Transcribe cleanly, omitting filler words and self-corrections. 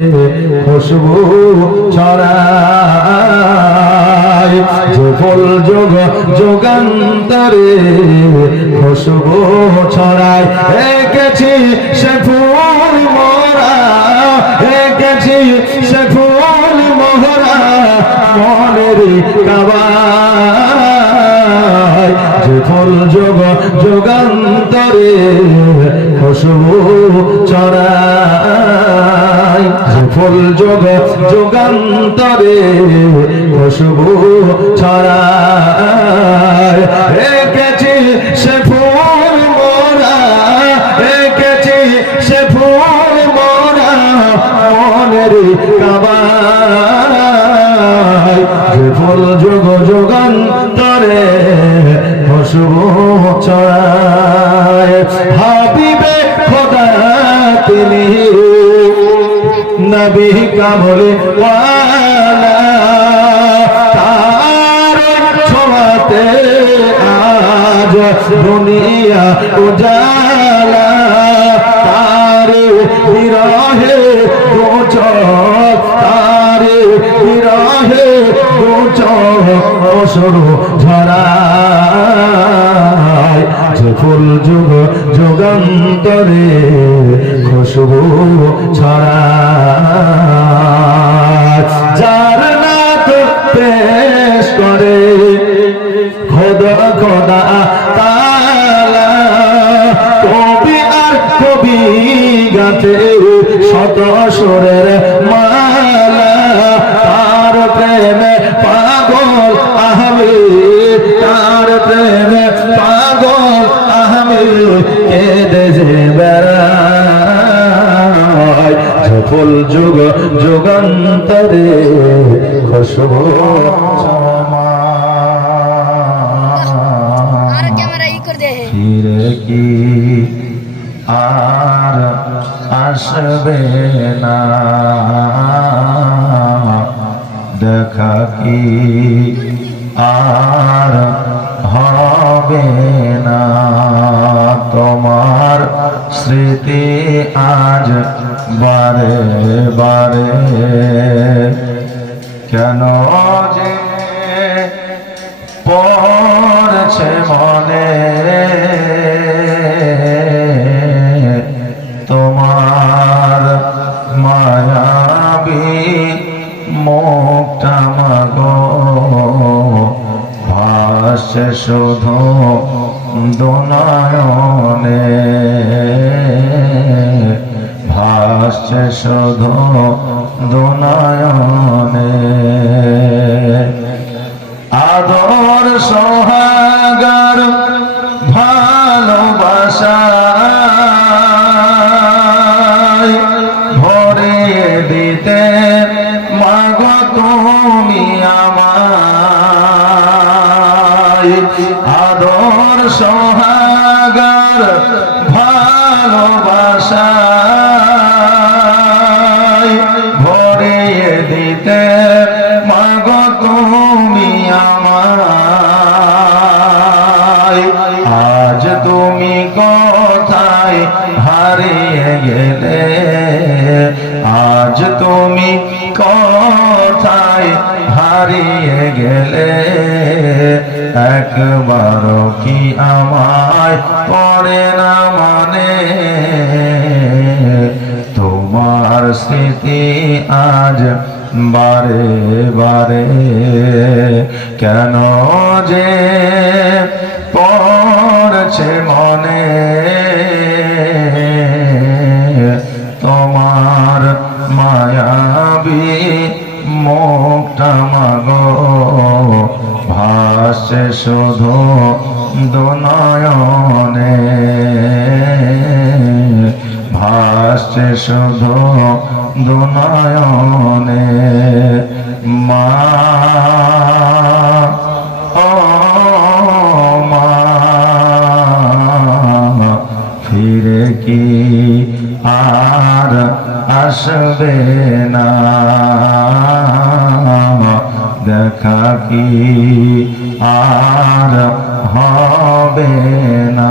খুশবু ছড়ায় যে ফুল যোগ যোগান্তরে খুশবু ছড়ায় এঁকেছি সে ফুল মোরা এঁকেছি সে ফুল মোহরা মনের কাবায় যে ফুল যোগ যোগান্তরে খুশবু ছড়ায় ফুল যোগ যোগান্তরে খুশবু ছড়ায় এঁকেছি সে ফুল মোরা এঁকেছি সে ফুল মোরা মনের কাবায় যে ফুল যোগ যোগান্তরে খুশবু ছড়ায় হাবিবে খোদা তিনি নবী কামলে ওয়ালা তার ছোঁয়াতে আজ দুনিয়া উজালা তার বিরহে দু চোখ তার বিরহে দু চোখ অশ্রু ঝরায় যে ফুল যুগ যুগান্তরে খুশবু ছড়ায় যার নাত পেশ করে খোদা খোদা তাআলা কবি আর কবি গাতে শত সুরের মালা তার প্রেমে পাগল আহমেদ তার প্রেমে পাগল আহমেদ কেঁদে যে বেড়ায় যে ফুল যুগ যুগান্তরে খুশবু ফিরে কি আর আসবে না দেখা কি আর হবে না তোমার স্মৃতি আজ বারে বারে কেন যে পড়ছে মনে তোমার মায়াবী মুখটা মাগো ভাসছে শুধু দুনয়নে ভাসছে শুধু দুনয়নে আদর সোহাগার ভালোবাসা ভরিয়ে দিতে মাগো তুমি আমায় আদর সোহাগার ভালোবাসা ভরিয়ে দিতে মাগো তুমি আমায় আজ তুমি কোথায় হারিয়ে গেলে আজ তুমি কোথায় হারিয়ে গেলে একবার কি আমায় পড়ে না মনে তোমার স্মৃতি আজ বারে বারে কেন যে পড়ছে মনে তোমার মায়াবী মুখটা মাগো ভাসছে শুধু দুনয়নে ভাসছে শুধু দুনয়নে মা ও মা ফিরে কি আর আসবে না দেখা কি আর হবে না।